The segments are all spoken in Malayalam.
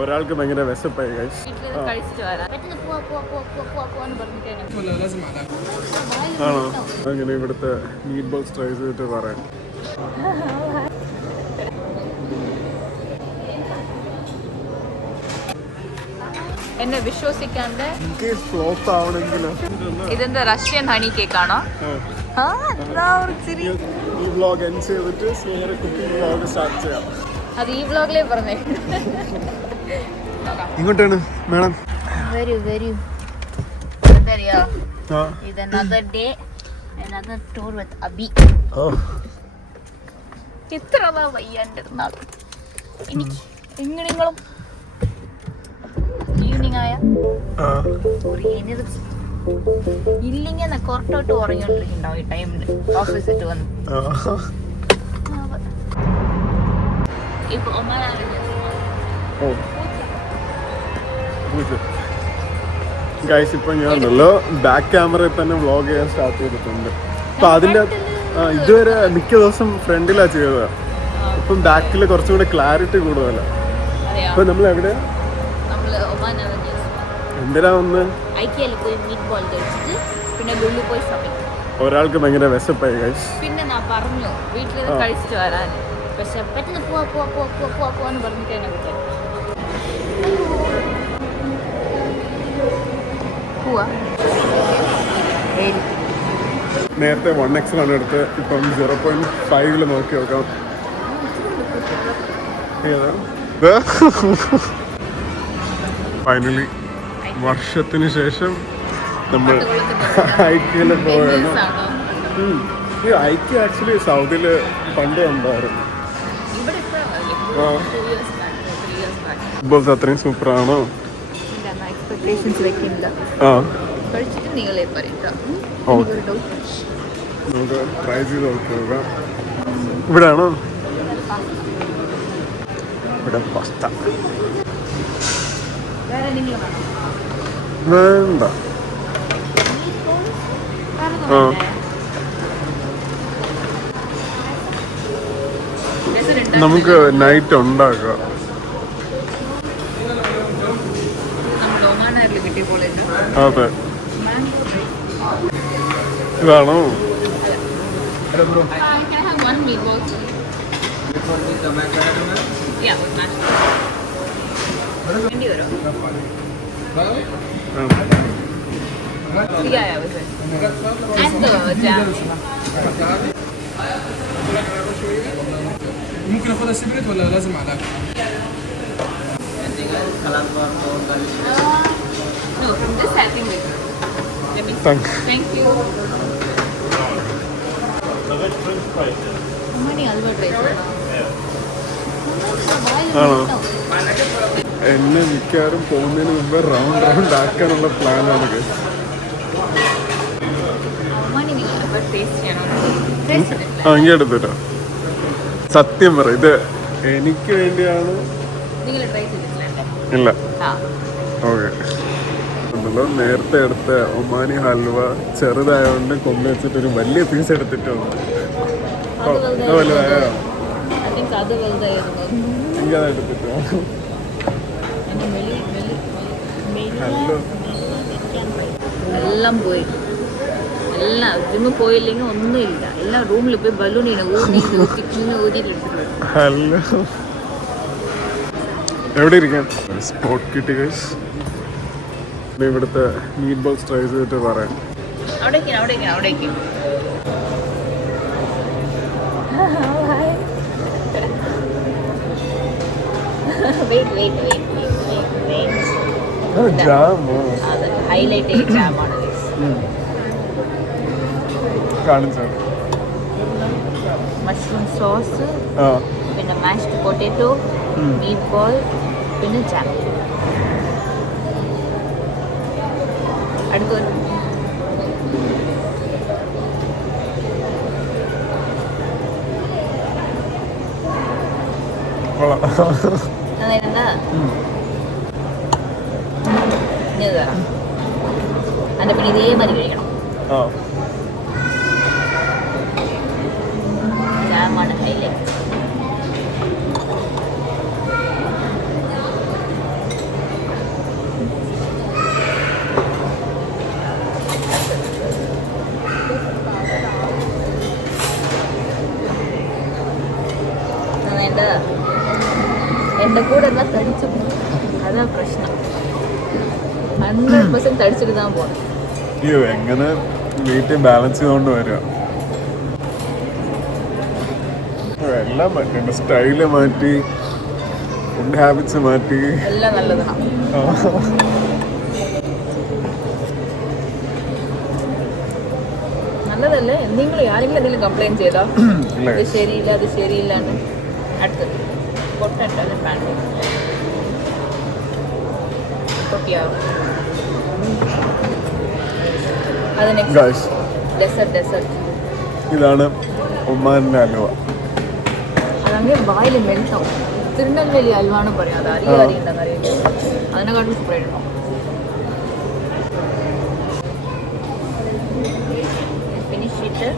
ഒരാൾക്ക് ഭയങ്കര വിശപ്പായി ഗൈസ്. ആണോ? അങ്ങനെ ഇവിടുത്തെ മീറ്റ് ബോൾസ് ട്രൈ ചെയ്തിട്ട് പറയാം. എന്നെ വിശ്വസിക്കാണ്ട് ഫ്ലോപ്പ് ആവണെങ്കിലോ. ഇതെന്താ റഷ്യൻ ഹണി കേക്ക് ആണോ? ഈ വ്ലോഗ് എൻഡ് ചെയ്തിട്ട് സ്നേഹ കുക്കിംഗ് വ്ലോഗ് സ്റ്റാർട്ട് ചെയ്യാം. അത് ഈ വ്ലോഗിലേ പറഞ്ഞേ. ഇങ്ങോട്ടാണ് മേഡം. വരൂ വരൂ. എന്തറിയോ, ഇത് another day, another tour with Abhi. ഇത്ര വയ്യാണ്ട് എനിക്ക് എങ്ങനെങ്ങളും ഈവനിങ് ആയ ഒരു എനർജി ഇല്ലെങ്കിൽ കൊറട്ടോട്ട് ഉറങ്ങിക്കൊണ്ടിരിക്കുന്നുണ്ടാവും ഈ ടൈമില് ഓഫീസ് ഇട്ട് വന്ന്. ഇപ്പൊ ഗൈസ് ഇപ്പൊ ഞാനുണ്ടല്ലോ ബാക്ക് ക്യാമറയിൽ തന്നെ വ്ളോഗ് ചെയ്യാൻ സ്റ്റാർട്ട് ചെയ്തിട്ടുണ്ട്. അപ്പൊ അതിന്റെ ഇതുവരെ മിക്ക ദിവസം ഫ്രണ്ടിലാ ചെയ്തത്. ഇപ്പം ബാക്കിൽ കുറച്ചും കൂടെ ക്ലാരിറ്റി കൂടുതലാണ്. ഇപ്പൊ നമ്മൾ എവിടെയാ എന്തിനാ വന്ന്? ഒരാൾക്ക് ഭയങ്കര വിശപ്പായി ഗൈസ്. പിന്നെ ഞാൻ പറഞ്ഞു വീട്ടിൽ കഴിച്ചിട്ട് വരാൻ, പക്ഷെ പെട്ടെന്ന് പോവാന്ന് പറഞ്ഞിട്ട് എന്നെ കുട്ടി നേരത്തെ 1x എടുത്ത് ഇപ്പം 0.5 നോക്കി നോക്കാം. ഫൈനലി വർഷത്തിന് ശേഷം നമ്മൾ ഐക്യയിൽ പോയാണ്. ഈ ഐക്യ ആക്ച്വലി സൗദിയില് പണ്ട് ഉണ്ടായിരുന്നു. ഇപ്പോഴത്തെ അത്രയും സൂപ്പറാണോ? നമുക്ക് ട്രൈ ചെയ്ത് നോക്കാം. ഇവിടെയാണോ? ഇവിടെ പസ്ത വേണ്ട. നമുക്ക് നൈറ്റ് ഉണ്ടാക്കാം. അതെ, ഇതാണോ? ممكن اخدها سيبريت ولا لازم معلقه؟ No, from this I think we Thank you. എന്നെ മിക്കവാറും പോകുന്നതിന് മുമ്പ് റൗണ്ട് ആക്കാനുള്ള പ്ലാനാണ്. അങ്ങനെ എടുത്തിട്ടോ. സത്യം പറ, ഇത് എനിക്ക് വേണ്ടിയാണ്. ഇല്ല, ഓക്കെ. നേരത്തെ എടുത്ത ഒമാനി ഹൽവ ചെറുതായതുകൊണ്ട് കൊണ്ടു വെച്ചിട്ട് ഒരു വലിയ പീസ് എടുത്തിട്ടുണ്ട്. വലുതായോ? എനിക്കത് എടുത്തിട്ടോ. എല്ലാം പോയി, എല്ലാം ജിമ്മ് പോയില്ലെങ്കിൽ ഒന്നുമില്ല. എല്ലാം റൂമിൽ പോയി ബലൂണിന് ഊതിയിട്ടെടുത്തിട്ട്. ഹലോ, എവിടെ ഇരിക്കാൻ സ്പോട്ട് കിട്ടി ഗൈസ്. ഇവിടുത്തെ മീറ്റ് ബോൾസ് ട്രൈ ചെയ്തിട്ട് പറയാം. അവിടേക്ക് ഹൈലൈറ്റ് ജാമാണ് കാണിച്ചോ. മഷ്റൂം സോസ്, പിന്നെ മാഷ്ഡ് പൊട്ടാറ്റോ, മീറ്റ് ബോൾ, പിന്നെ ജാം. അടുത്ത അതിന്റെ പിന്നെ ഇതേമാതിരി കഴിക്കണം. ജാമാണ് ഹൈലൈറ്റ്. கூட எல்லாம் தடிச்சு போகும். அதான் பிரச்சனை. 100% തടിച്ചിട്ട് தான் പോകണം. അയ്യോ എങ്ങനെ വീട്ടിൽ ബാലൻസ് ചെയ്തുകൊണ്ട് വരിക. എല്ലാം മാറ്റി, സ്റ്റൈല് മാറ്റി, ഫുഡ് ഹാബിറ്റ്സ് മാറ്റി, എല്ലാം നല്ലതാണ്. നല്ലതല്ലേ? എന്തെങ്കിലും ആരെങ്കിലും എന്തെങ്കിലും കംപ്ലൈൻറ്റ് ചെയ്തോ ഇത് ശരിയില്ല അത് ശരിയില്ലാണ്ട് അടുത്തത് പൊട്ടല്ല പാൻറ് പൊട്ടിയാവും. അത് നെക്സ്റ്റ് ഡെസേർട്ട്. ഇതാണ് ഒമാനിലെ അലുവ. അതങ്ങനെ വായിൽ മെൽട്ടാവും. തിരുനെൽവേലി അലുവാന്ന് പറയാം. അത് അറിയുന്നുണ്ടെന്ന് അറിയില്ല. അതിനെക്കാട്ടും സൂപ്പറായിട്ടുണ്ടാവും. ഫിനിഷ് ഇട്ട്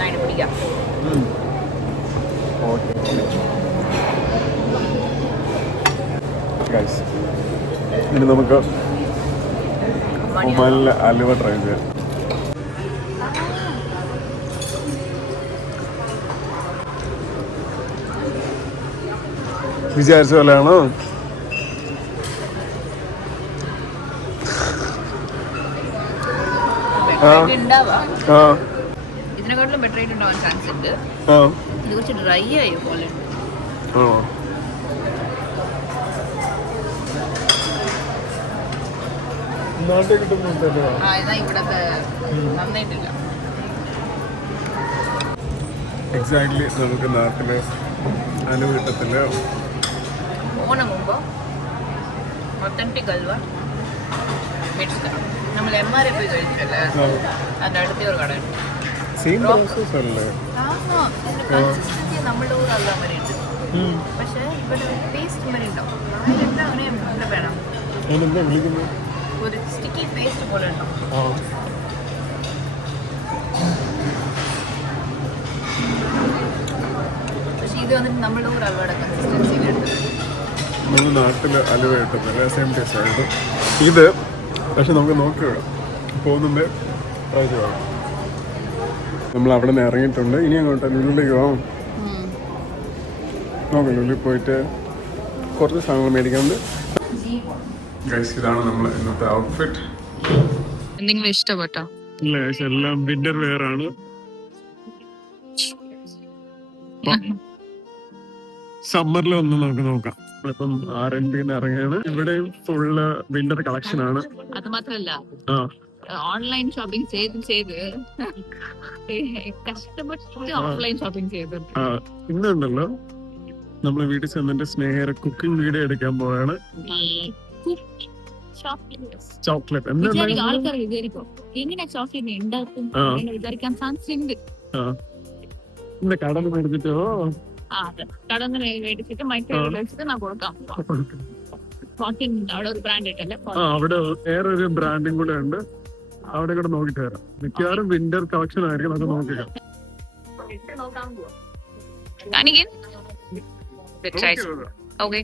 അതിന് പിടിക്കാം. ഇനി നമുക്ക് ഒമാനിലെ അലുവ ട്രൈ ചെയ്യാം. വിചാരിച്ച പോലെയാണോ? ഇതിനെക്കാട്ടിലും ബെറ്റർ ആയിട്ട് ഉണ്ടാവാൻ ചാൻസ് ഉണ്ട്. ഇത് കുറച്ച് ഡ്രൈ ആയി പോലെ. ഇവിടത്തെ നന്നായിട്ടില്ല. എക്സാക്ട്ലി നമുക്ക് നാട്ടില് അലുവ കിട്ടത്തില്ല. ഓണം മുമ്പ് ഒത്തന്റിക് അൽവ മേടിച്ചിട്ട് നമ്മൾ MRF പോയി കഴിച്ചല്ലേ, അതിൻ്റെ അടുത്ത ഒരു കട കൺസിസ്റ്റൻസി നമ്മളുടെ ഊർ അൽവ വരെ ഉണ്ട്. പക്ഷേ ഇവിടെ പേസ്റ്റ് വരെ ഉണ്ടാവും. അതിലെന്താ അവനെ എന്താ വേണം, ഒരു സ്റ്റിക്കി പേസ്റ്റ് പോലെ ഉണ്ടാവും. പക്ഷെ ഇത് വന്നിട്ട് നമ്മളുടെ ഊർ അൽവയുടെ കൺസിസ്റ്റൻസി നമ്മൾ നാട്ടില് അലുവ കിട്ടുന്നില്ല, സെയിം ടേസ്റ്റ് ആയിട്ട് ഇത്. പക്ഷെ നമുക്ക് നോക്കുക പോകുന്നുണ്ട്, ട്രൈ ചെയ്യാം. നമ്മൾ അവിടെ നിന്ന് ഇറങ്ങിയിട്ടുണ്ട്. ഇനി അങ്ങോട്ട് ലുലുവിലേക്ക് പോകാം. നോക്കാം, ലുലുവിൽ പോയിട്ട് കുറച്ച് സാധനങ്ങൾ മേടിക്കാറുണ്ട്. ഇതാണ് നമ്മൾ ഇന്നത്തെ ഔട്ട്ഫിറ്റ്. എന്തെങ്കിലും ഇഷ്ടപ്പെട്ടോ? ഇല്ല, എല്ലാം വിന്റർ വെയർ ആണ്. സമ്മറിൽ ഒന്ന് നമുക്ക് നോക്കാം. ഇപ്പം RNBന്ന് ഇറങ്ങിയാണ്. ഇവിടെ ഫുള്ള് വിന്റർ കളക്ഷൻ ആണ്. അത് മാത്രല്ല ഓൺലൈൻ ഷോപ്പിംഗ് ചെയ്ത് കഷ്ടപ്പെട്ട് ഓഫ്ലൈൻ ഷോപ്പിംഗ് ചെയ്ത് ഇന്നുണ്ടല്ലോ നമ്മള് വീട്ടിൽ ചെന്നിട്ട് സ്നേഹയുടെ കുക്കിംഗ് വീഡിയോ എടുക്കാൻ പോവാണ്. ചോക്ലേറ്റ് ആൾക്കാർ വിചാരിക്കും എങ്ങനെ ചോക്ലേറ്റ് ഉണ്ടാക്കും വിചാരിക്കാൻ ചാൻസ് ഉണ്ട്. കടൽ മേടിച്ചിട്ടോ കടന്ന് മേടിച്ചിട്ട് മൈക്രോവേവ് വെച്ചിട്ട് ഞാൻ കൊടുക്കാം. അവിടെ ഒരു ബ്രാൻഡ് ഇട്ടല്ലേ, അവിടെ വേറെ ഒരു ബ്രാൻഡും കൂടെ ഉണ്ട്. അവിടെ കൂടെ നോക്കിട്ട് വരാം. മിക്കവാറും വിന്റർ കളക്ഷൻ ആയിരിക്കും, നമുക്ക് നോക്കിക്കാം. ഓക്കെ,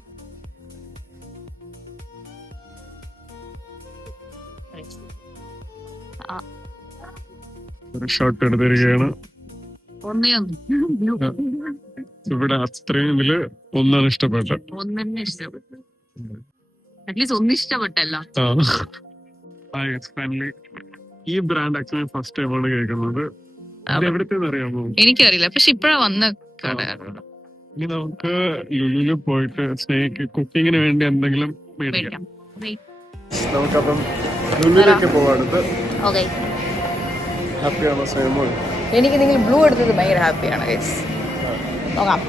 ഒരു ഷർട്ട് എടുത്തിരിക്കുകയാണ്. ഒന്നേ ഇവിടെ അത്രയും ഇതില് ഒന്നാണ് ഇഷ്ടപ്പെട്ടത്. ഒന്നെ ഇഷ്ടപ്പെട്ടു, അറ്റ്ലീസ്റ്റ് ഒന്ന് ഇഷ്ടപ്പെട്ടല്ലോ. ഈ ബ്രാൻഡ് ആക്ച്വലി ഫസ്റ്റ് ടൈമാണ് കേൾക്കുന്നത്. എവിടത്തേന്ന് അറിയാമോ? എനിക്കറിയില്ല, പക്ഷെ ഇപ്പഴാ വന്ന കട. ഇനി നമുക്ക് ലുലുവിൽ പോയിട്ട് സ്നേക്ക് കുക്കിങ്ങിന് വേണ്ടി എന്തെങ്കിലും മേടിക്കാം. നമുക്കപ്പം ലുലുവിലേക്ക് പോവാടുത്ത്. ഹാപ്പിയാണോ സ്നേഹമോ? എനിക്ക് നിങ്ങൾ ബ്ലൂ എടുത്തത് ഭയങ്കര ഹാപ്പിയാണ്. നോക്കാം.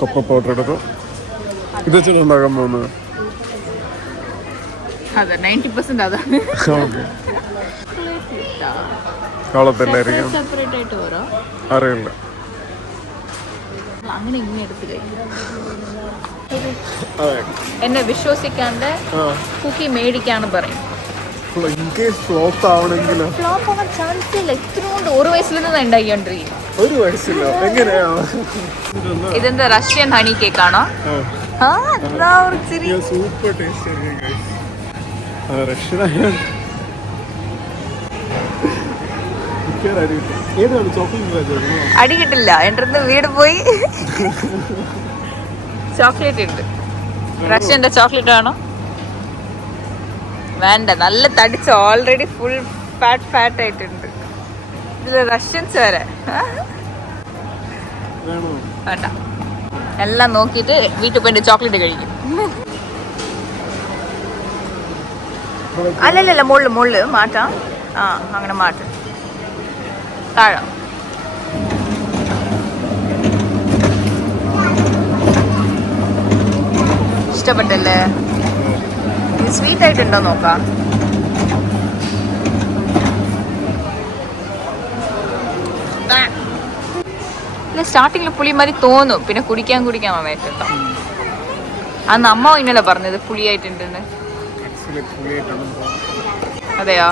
കൊപ്പ പൗഡർ എടുത്തു. ഇത് വെച്ചിട്ടുണ്ടാക്കാൻ പോകുന്നത് അതെ 90% അതാണ്. കളത്തില്ലായിരിക്കും, സെപ്പറേറ്റ് ആയിട്ട് ഓരോ അറിയില്ല. അങ്ങനെ ഇങ്ങനെ എടുത്ത് കഴിക്കും. എന്നെ വിശ്വസിക്കാണ്ട് കുക്കി മേടിക്കാന്ന് പറയും. ഇൻ കേസ് ഫ്ലോപ്പ് ആവണെങ്കിലോ? ഫ്ലോപ്പ് ആവാൻ ചാൻസ് ഇല്ല. ഇത്രയും ഒരു വയസ്സിലൊന്നും ഉണ്ടാക്കിക്കൊണ്ടിരിക്കും. ഒരു വയസ്സിലോ? എങ്ങനെയാ? ഇതെന്താ റഷ്യൻ ഹണി കേക്ക് ആണോ? സൂപ്പർ ടേസ്റ്റ് ആയിരിക്കും. റഷ്യൻ ഏതാണ് ചോക്ലേറ്റ്? അടി കിട്ടില്ല. എൻ്റെ അടുത്ത് വീട് പോയി ചോക്ലേറ്റ് ഉണ്ട്. റഷ്യന്റെ ചോക്ലേറ്റ് ആണോ? വേണ്ട, നല്ല തടിച്ച് ഓൾറെഡി ഫുൾ ഫാറ്റ് ആയിട്ടുണ്ട്. ഇതിൽ റഷ്യൻസ് വരെ വേണ്ട. എല്ലാം നോക്കിയിട്ട് വീട്ടിൽ പോയിട്ട് ചോക്ലേറ്റ് കഴിക്കും. അല്ലല്ല, മുള്ളു മാറ്റാം. അങ്ങനെ മാറ്റും. താഴെ ഇഷ്ടപ്പെട്ടല്ലേ? ഇത് സ്വീറ്റ് ആയിട്ടുണ്ടോ നോക്കാം. സ്റ്റാർട്ടിങ്ങിൽ പുളി മാതിരി തോന്നും, പിന്നെ കുടിക്കാൻ വന്നിട്ടുണ്ടോ? അന്ന് അമ്മ ഇന്നലെ പറഞ്ഞത് പുളിയായിട്ടുണ്ടെന്ന്. അതെയോ?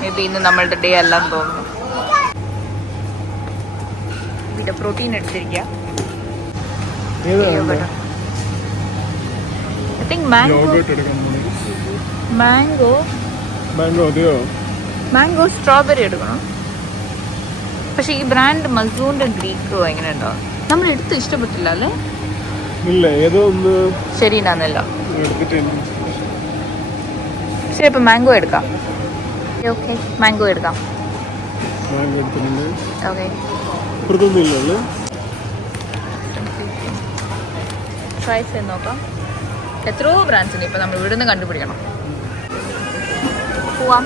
മേ ബി ഇന്ന് നമ്മളുടെ ഡേ അല്ലാന്ന് തോന്നുന്നു. ഇവിടെ പ്രോട്ടീൻ എടുത്തിരിക്കുക. മാംഗോ സ്ട്രോബെറി എടുക്കണം. പക്ഷെ ഈ ബ്രാൻഡ് മസൂന്റെ ഗ്രീക്കോ എങ്ങനെയുണ്ടോ? നമ്മൾ എടുത്ത് ഇഷ്ടപ്പെട്ടില്ല അല്ലേ? ശരിയാന്നല്ല. ശരി, ഇപ്പൊ മാംഗോ എടുക്കാം. ഓക്കെ, മാംഗോ എടുക്കാം. ഓക്കെ, ട്രൈ ചെയ്ത് നോക്കാം. എത്രയോ ബ്രാൻഡ്സ് ഉണ്ട്. ഇപ്പൊ നമ്മൾ ഇവിടുന്ന് കണ്ടുപിടിക്കണം. പോവാം.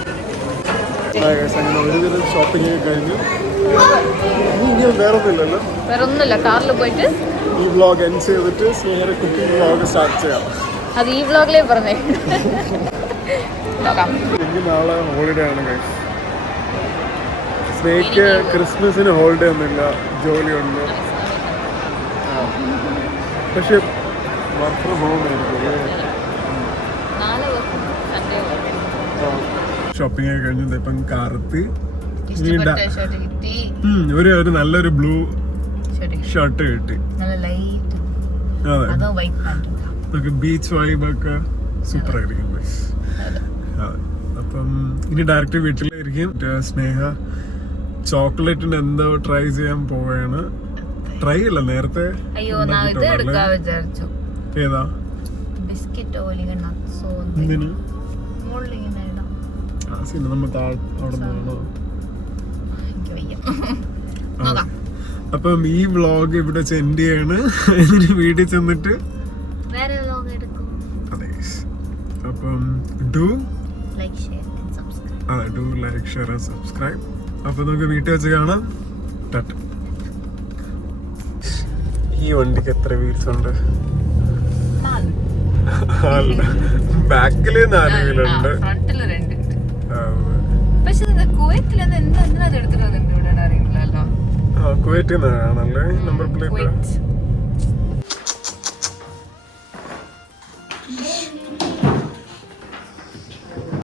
ഷോപ്പിംഗ് കഴിഞ്ഞു. വേറെ ഒന്നുമില്ല, കാറിൽ പോയിട്ട് ഈ വ്ലോഗ് എൻഡ് ചെയ്തിട്ട് സ്നേഹയുടെ കുക്കിംഗ് വ്ലോഗ് സ്റ്റാർട്ട് ചെയ്യാം. അത് ഈ വ്ലോഗിലേ പറഞ്ഞേ. നോക്കാം. നാളെ ഹോളിഡേ ആണ് ഗൈസ്. സ്നേഹയ്ക്ക് ക്രിസ്മസിന് ഹോളിഡേ ഒന്നുമില്ല, ജോലിയുണ്ട്. പക്ഷെ വർക്ക് ഫ്രം ഹോം ആയിരിക്കും. ഷോപ്പിംഗ് ഒക്കെ കഴിഞ്ഞു. ഇപ്പം കാർത്തി ഒരു നല്ലൊരു ബ്ലൂ ഷർട്ട് കിട്ടി. അതെ, ബീച്ച് വൈബൊക്കെ സൂപ്പർ ആയിരിക്കും. അപ്പം ഇനി ഡയറക്റ്റ് വീട്ടിലായിരിക്കും. സ്നേഹ ചോക്ലേറ്റിന് എന്തോ ട്രൈ ചെയ്യാൻ പോവുകയാണ്. ട്രൈ അല്ല, നേരത്തെ ഏതാ ബിസ്ക്കറ്റ് നമ്മൾ അവിടെ നിന്നാണോ? അപ്പം ഈ വ്ളോഗ് ഇവിടെ എൻഡ് ചെയ്യാണ്. വീട്ടിൽ ചെന്നിട്ട് അതെ. അപ്പം do like, share and subscribe. അപ്പൊ നമുക്ക് വീട്ടിൽ വെച്ച് കാണാം. ഈ വണ്ടിക്ക് എത്ര വീൽസ് ഉണ്ട്? ബാക്കില് 4 വീലുണ്ട്. കുവൈറ്റിൽ നിന്നാണല്ലേ നമ്പർ പ്ലേറ്റ്.